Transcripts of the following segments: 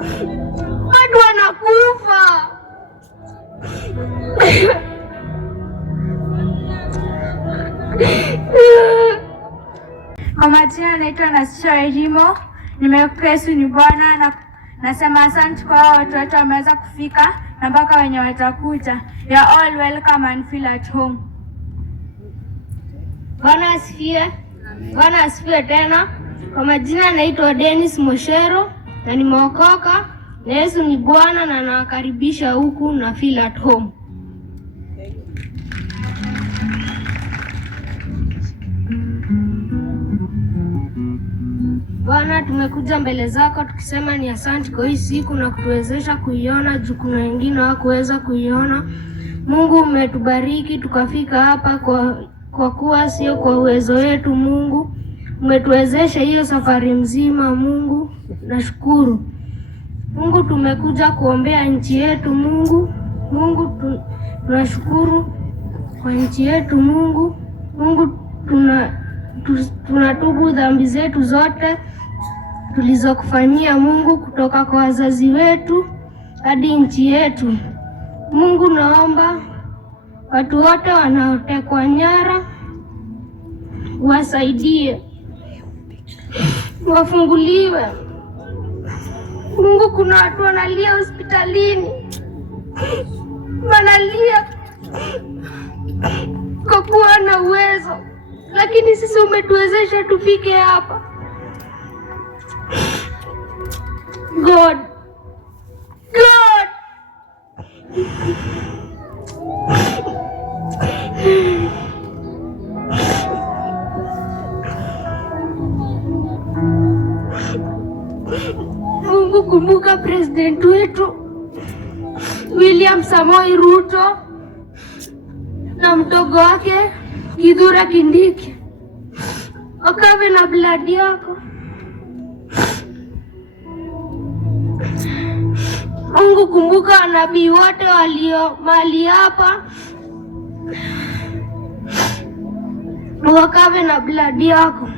watu wanakufa. Kwa majina naitwa Nasisha Elimo. Nimekuwa Yesu ni Bwana na nasema asante kwa watu wetu wameweza kufika na mpaka wenye watakuja. You are all welcome and feel at home. Bwana asifiwe. Bwana asifiwe tena. Kwa majina naitwa Dennis Moshero na nimeokoka na Yesu ni Bwana na nawakaribisha huku na feel at home. Bwana, tumekuja mbele zako tukisema ni asante kwa hii siku na kutuwezesha kuiona juu kuna wengine hawakuweza kuiona. Mungu, umetubariki tukafika hapa kwa kuwa sio kwa uwezo wetu. Mungu, umetuwezesha hiyo safari mzima. Mungu, nashukuru. Mungu, tumekuja kuombea nchi yetu. Mungu, tunashukuru kwa nchi yetu. Mungu, tunatubu dhambi zetu zote tulizokufanyia Mungu, kutoka kwa wazazi wetu hadi nchi yetu. Mungu, naomba watu wote wanaotekwa nyara wasaidie, wafunguliwe. Mungu, kuna watu wanalia hospitalini, wanalia kwa kuwa na uwezo, lakini sisi umetuwezesha tufike hapa. God. Mungu, kumbuka president wetu William Samoei Ruto na mdogo wake Kithure Kindiki, wakawe na bladi yako. Mungu, kumbuka wanabii wote walio mahali hapa, wakawe na bladi yako.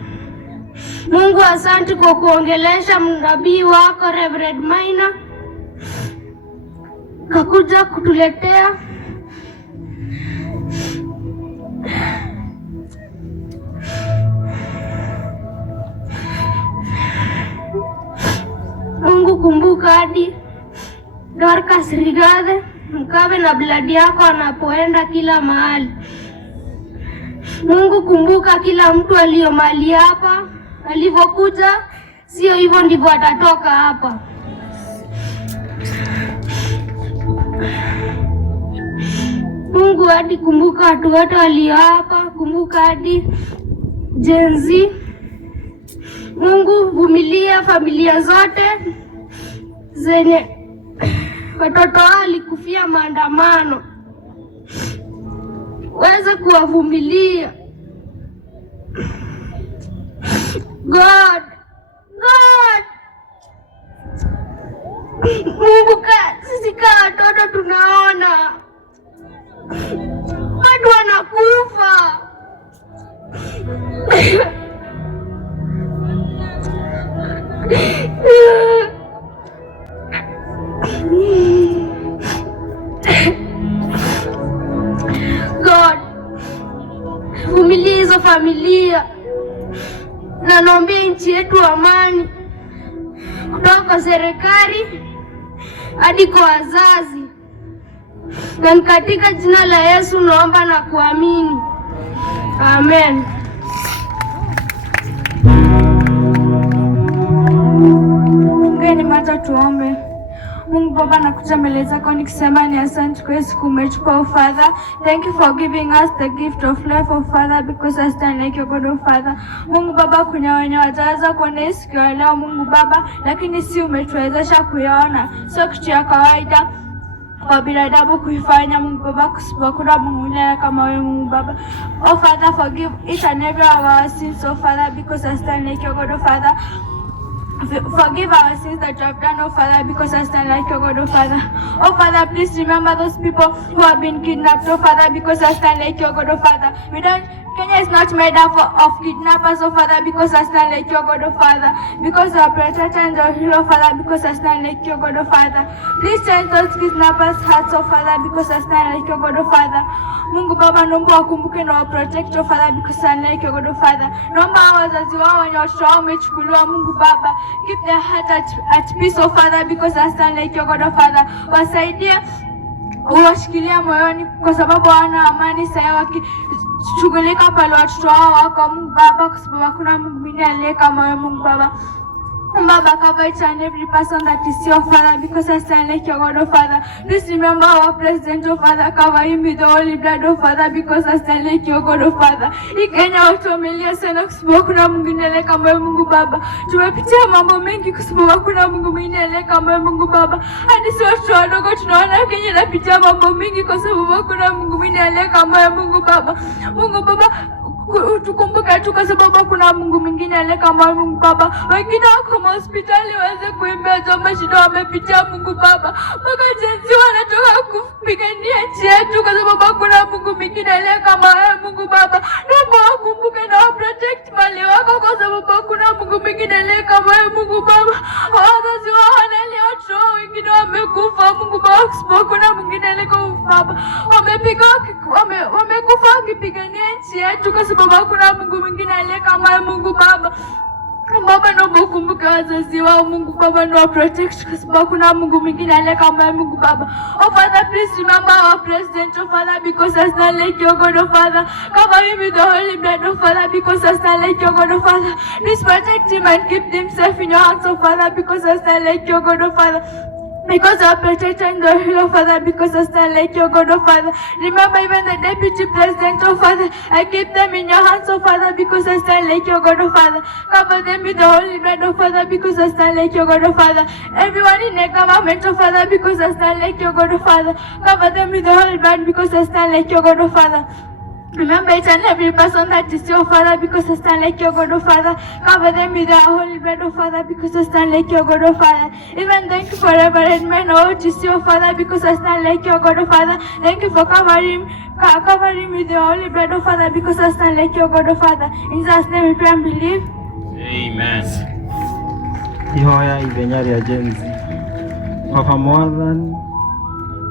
Mungu, asante kwa kuongelesha nabii wako Reverend Maina, kakuja kutuletea Mungu, kumbuka hadi Dorcas Rigathi, mkawe na bladi yako anapoenda kila mahali. Mungu, kumbuka kila mtu aliyo mahali hapa, alivyokuja sio hivyo ndivyo atatoka hapa. Mungu, hadi kumbuka watu wote walio hapa, kumbuka hadi Gen Z. Mungu, vumilia familia zote zenye watoto wao walikufia maandamano, weze kuwavumilia. God. Mungu, sisi kama watoto tunaona watu wanakufa. God, vumilia hizo familia na naombea nchi yetu amani, kutoka kwa serikali hadi kwa wazazi, na katika jina la Yesu naomba na kuamini, amen. Ngeni mata tuombe. Mungu Baba, nakuja mbele zako nikisema ni asante kwa siku umetupa, oh Father. Thank you for giving us the gift of life, oh Father, because I stand like your God, oh Father. Mungu Baba, kuna wenye wataweza kuona siku ya leo Mungu Baba, lakini si umetuwezesha kuyaona. Sio kitu ya kawaida kwa binadamu kuifanya Mungu Baba, kusipo kuna Mungu mwingine kama wewe Mungu Baba. Oh Father, forgive each and every of our sins, oh Father, because I stand like your God, oh Father. Forgive our sins that you have done, oh Father, because I stand like your God, oh Father. Oh Father, please remember those people who have been kidnapped, oh Father, because I stand like your God, oh Father. Kenya is not made up of kidnappers, oh Father, because I stand like your God, oh Father. Because our protector and our hero, Father, because I stand like your God, oh Father. Please change those kidnappers' hearts, oh Father, because I stand like your God, oh Father. Mungu Baba, naomba wakumbuke na waprotect, oh Father, because I stand like your God, oh Father. Naomba wazazi wao wenye watoto wao wamechukuliwa, Mungu Baba, keep their heart at peace, oh Father, because I stand like your God, oh Father. Wasaidie, uwashikilia moyoni kwa sababu hawana amani sasa wakishughulika pale watoto wao wako, Mungu Baba, kwa sababu hakuna Mungu mwingine aliye kama wewe, Mungu Baba. Baba, cover each and every person that is your Father, because I stand like your God, oh Father. Please remember our President, oh Father, cover him with the holy blood, oh Father, because I stand like your God, oh Father. Kenya watu wamelia sana kwa sababu hakuna Mungu mwingine kama wewe, Mungu Baba. Tumepitia mambo mengi kwa sababu hakuna Mungu mwingine kama wewe, Mungu Baba. Hadi sisi watu wadogo tunaona Kenya inapitia mambo mengi kwa sababu hakuna Mungu mwingine kama wewe, Mungu Baba. Mungu Baba, tukumbuke tu kwa sababu kuna Mungu mwingine aliye kama Mungu Baba. Wengine wako hospitali waweze kuimbia jambo shida wamepitia, Mungu Baba. Mpaka jinsi wanatoka kupigania nchi yetu kwa sababu kuna Mungu mwingine aliye kama wewe, Mungu Baba. Naomba wakumbuke na protect mali wako kwa sababu kuna Mungu mwingine aliye kama wewe, Mungu Baba. Wazazi wao wanalia, watoto wao wengine wamekufa, Mungu Baba, kwa sababu kuna mwingine aliye kama Baba. Wamekufa wakipigania nchi yetu kwa sababu hakuna Mungu mwingine aliye kama Mungu Baba. Baba, naomba ukumbuke wazazi wao, Mungu Baba, na protect kwa sababu kuna Mungu mwingine aliye kama Mungu Baba. Oh Father, please remember our president, oh Father, because I stand like your God, oh Father. Cover him with the holy blood, oh Father, because I stand like your God, oh Father. Please protect him and keep him safe in your hands, oh Father, because I stand like your God, oh Father. Because I protect and the hero, Father, because I stand like your God, oh Father. Remember even the deputy president, oh Father. I keep them in your hands, oh Father, because I stand like your God, oh Father. Cover them with the holy blood, oh Father, because I stand like your God, oh Father. Everyone in the government, oh Father, because I stand like your God, oh Father. Cover them with the holy blood, because I stand like your God, oh Father. Remember each and every person that is your Father, because I stand like your God, oh Father. Cover them with the holy blood, oh Father, because I stand like your God, oh Father. Even thank you for Reverend Men, oh, to see your Father, because I stand like your God, oh Father. Thank you for covering with the holy blood, oh Father, because I stand like your God, oh Father. In Jesus' name we pray and believe. Amen. Ihoya ibenya rya James. Papa Mwathani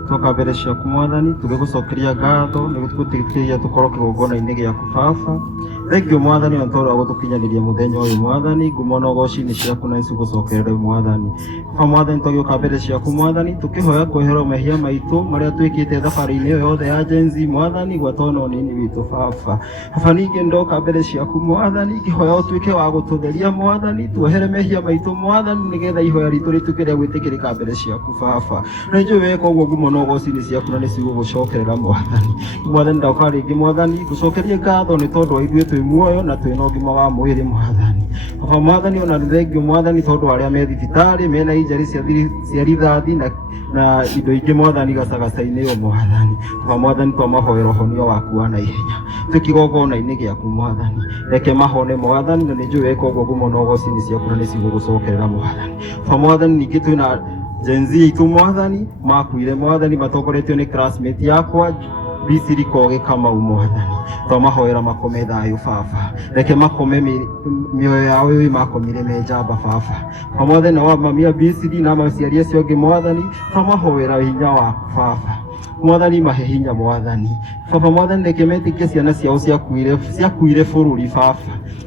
toka mbere ciaku Mwathani tugigucokeria ngatho ni gututikiria tukoro kigongona-ini giaku Baba. Thank you Mwathani na tondu wa gutukinyaniria muthenya uyu Mwathani, ngumo na ugoci-ini ciaku na ici gucokerere Mwathani. Baba Mwathani tugioka mbere ciaku Mwathani tukihoya kwehera mehia maitu maria twikite thabari-ini iyo yothe ya Jenzi Mwathani gwatona unini witu Baba. Baba ningi ndoka mbere ciaku Mwathani ikihoya utuike wa gututheria Mwathani, tuohere mehia maitu Mwathani nigetha ihoya ritu rituike ria gwitikirika mbere ciaku Baba. Na njui weka uguo ngumo na ugoci-ini ciaku na ni cigugucokerera Mwathani. Mwathani ndoka ringi Mwathani gucokeria ngatho ni tondu wa ithuĩ twĩ muoyo na twĩna ũgima wa mwĩrĩ Mwathani. Baba Mwathani ona thengiũ Mwathani tondu arĩa me thibitarĩ mena injari cia rithathi na indo ingĩ Mwathani gacagaca-inĩ ĩyo Mwathani. Baba Mwathani twamahoera ũhonio waku wa naihenya twĩ kĩgongona-inĩ gĩaku Mwathani, reke mahone Mwathani, na nĩ njũĩ weka ũguo ngumo na ugoci-ini ciaku na nĩ cigũgũcokerera Mwathani. Baba Mwathani ningĩ twĩna Gen Z itu Mwathani makuire Mwathani matongoretio nĩ classmate yakwa Bisiri Koge Kamau Mwathani, twamahoera makome thayu Baba, reke makome mioyo yao makomire me njamba Baba. Mwathani na mamia Bisiri na maciari acio angĩ Mwathani twamahoera hinya waku Baba. Mwathani mahe hinya Mwathani. Baba Mwathani reke metĩkie ciana ciao ciakuire bũrũri Baba,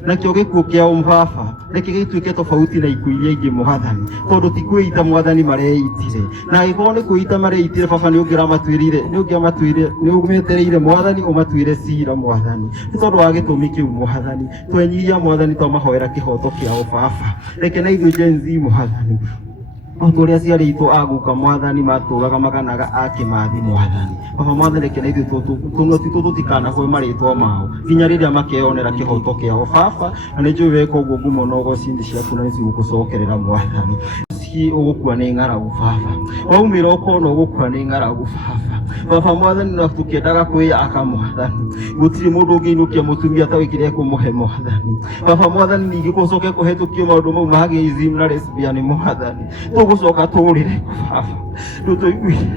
nakĩo gĩkuũ kĩao Baba reke gĩtuĩke tofauti na ikuũ iria ingĩ Mwathani, tondũ ti kwĩita Mwathani mareitire, na angĩkorwo nĩ kwĩita mareitire Baba nĩ ũmetereire Mwathani ũmatuĩre cira Mwathani, nĩ tondũ wa gĩtũmi kĩu Mwathani twenyihia Mwathani twamahoera kĩhoto kĩao Baba. Reke na ithuĩ Gen Z Mwathani Oturia ciari itu aguka Mwathani maturaga maganaga akimathi Mwathani. Baba Mwathani reke na ithuĩ tutikana kwe marĩtwa mao nginya rĩrĩa makeonera kĩhoto kĩao Baba, na nĩ njũĩ weka ũguo ngumo na ugoci-ini ciaku na nĩ cigũgũcokerera Mwathani. Ũgũkua nĩ ng'aragu Baba, waumĩra ũkona ũgũkua nĩ ng'aragu Baba Mwathani, na tukiendaga kwĩyaka Mwathani, gũtirĩ mũndũ ũngĩinũkia mũtumia ta wĩkĩre kũmũhe Mwathani. Baba Mwathani ningĩ gũcoke kũhetũkio maũndũ mau ma gayism na lesbian Mwathani, tũgũcoka tũũrĩre Baba, tũiguire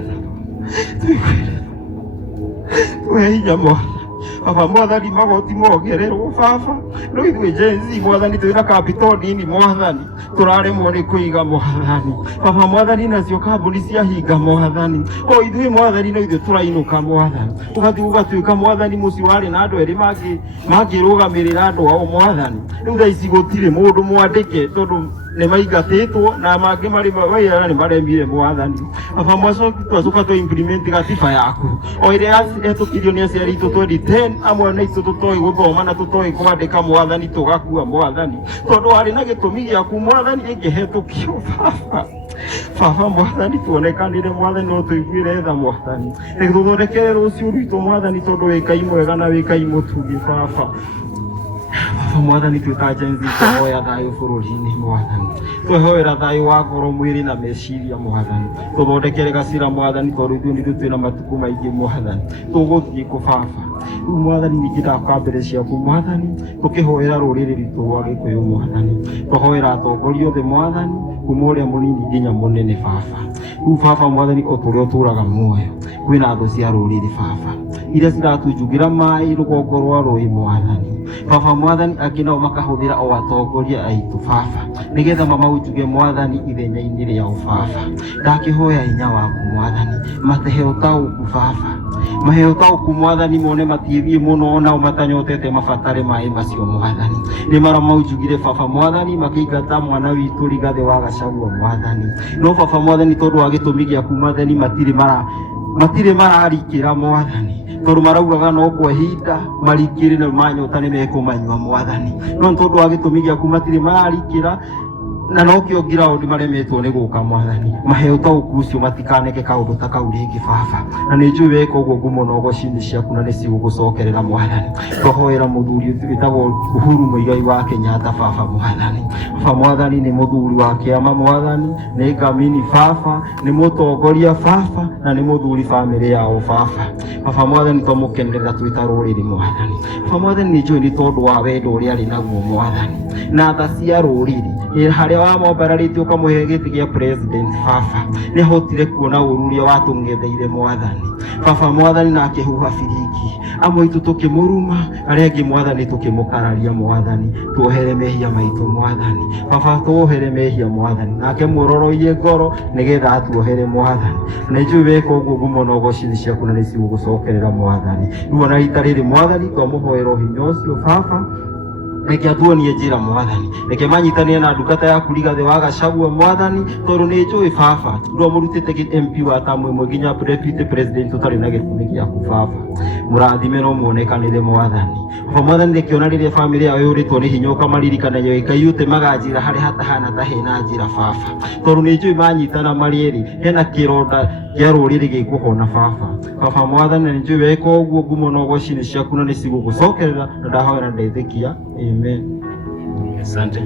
tuhe hinya Mwathani, baba mwathani magoti mogererwo baba no ithuĩ jenzi mwathani twĩna capital nini mwathani tũraremwo nĩ kũiga mwathani baba mwathani nacio kambuni ciahinga mwathani o ithuĩ mwathani no ithuĩ tũrainũka mwathani ũgathiĩ ũgatuĩka mwathani mũciĩ warĩ na andũ erĩ mangĩrũgamĩrĩra andũ ao mwathani rĩu thaa ici gũtirĩ mũndũ mwandĩke tondũ nĩ maingatĩtwo na mangĩ marĩ maira nĩ maremire mwathani baba mwacoka twa implement gatiba yaku o ĩrĩa hetũkirio nĩ aciari itũ 2010 amwe na itũ tũtoĩ gũthoma na tũtoĩ kwandĩka mwathani tũgakua mwathani tondũ warĩ na gĩtũmi gĩaku mwathani ĩngĩhetũkio baba mwathani tuonekanire mwathani no tũiguire tha mwathani tũthondekere rũciũ rwitũ mwathani tondũ wĩ Ngai mwega na wĩ Ngai mũtugi baba mwathani twĩta jenzi tũhoya thayũ bũrũri-inĩ mwathani twĩhoera thayũ wa ngoro mwĩrĩ na meciria mwathani tũthondekere gacira mwathani tondũ ithuĩ nĩ twĩna matukũ maingĩ mwathani tũgũthiĩ kũ baba rĩu mwathani ningĩ ndaka mbere ciaku mwathani tũkĩhoera rũrĩrĩ rwitũ rwa Gĩkũyũ mwathani tũhoera atongoria othe mwathani kuma ũrĩa mũnini nginya mũnene baba rĩu baba mwathani o tũrĩa ũtũraga muoyo kwĩna thũ cia rũrĩrĩ baba iria ciratũnjugĩra maĩ rũgongo rwa rũĩ mwathani baba mwathani angĩ nao makahũthĩra o atongoria aitũ baba nĩgetha mamaunjuge mwathani ithenya-inĩ rĩao baba ndakĩhoya hinya waku mwathani matehe ũtaũku baba mahe ũtaũku mwathani mone matiĩthiĩ mũno onao matanyotete mabatare maĩ macio mwathani nĩ maramaunjugire baba mwathani makĩingata mwana witũ Rigathĩ wa Gachagua mwathani no baba mwathani tondũ wa gĩtũmi gĩaku mwathani matirĩ mararikĩra mwathani tondũ maraugaga no kwa ihinda marikĩre na manyota nĩ mekũmanyua mwathani no tondũ wa gĩtũmi gĩaku matirĩ mararikĩra na no kĩo ground maremetwo nĩ gũka mwathani mahe ũtaũku ũcio matikaneke kaũndũ ta kau rĩngĩ baba na nĩ njũĩ weka ũguo ngumo na ũgoci-inĩ ciaku na nĩ cigũgũcokerera mwathani tũhoera mũthuri wĩtagwo Uhuru Mũigai wa Kenyatta baba mwathani nĩ mũthuri wa kĩama mwathani nĩ ngamini baba nĩ mũtongoria baba na nĩ mũthuri bamĩrĩ yao baba mwathani twamũkenerera twĩta rũrĩrĩ mwathani baba mwathani nĩ njũĩ nĩ tondũ wa wendo ũrĩa arĩ naguo mwathani na tha cia rũrĩrĩ harĩa wamwambararĩtie ũkamũhe gĩtĩ gĩa president baba nĩ ahotire kuona ũru ũrĩa watũng'etheire mwathani baba mwathani na akĩhuha biringi amwe aitũ tũkĩmũruma arĩa angĩ mwathani tũkĩmũkararia mwathani tuohere mehia maitũ mwathani baba tuohere mehia mwathani nake mũroroie ngoro nĩgetha atuohere mwathani na njũĩ weka ũguo ngumo na ũgoci-inĩ ciaku na nĩ cigũgũcokerera mwathani rĩu ona rita rĩrĩ mwathani twamũhoera hinya ũcio baba reke atuonie njĩra mwathani reke manyitanĩre na ndungata yaku Rigathĩ wa Gachagua mwathani tondũ nĩ njũĩ baba ndwamũrutĩte MP wa tamu ĩmwe nginya deputy president ũtarĩ na gĩtũmi gĩaku baba mũrathime no muonekanĩre mwathani baba mwathani reke ona rĩrĩa bamĩrĩ yao yũrĩtwo nĩ hinya ũkamaririkanagia Ngai ũtemaga njĩra harĩa hatahana ta hena njĩra baba tondũ nĩ njũĩ manyitana marĩ erĩ hena kĩronda gĩa rũrĩrĩ gĩkũhona baba mwathani nĩ njũĩ weka ũguo ngumo na ũgoci-inĩ ciaku na nĩ cigũgũcokerera na ndahoera ndetĩkia amen. Asante.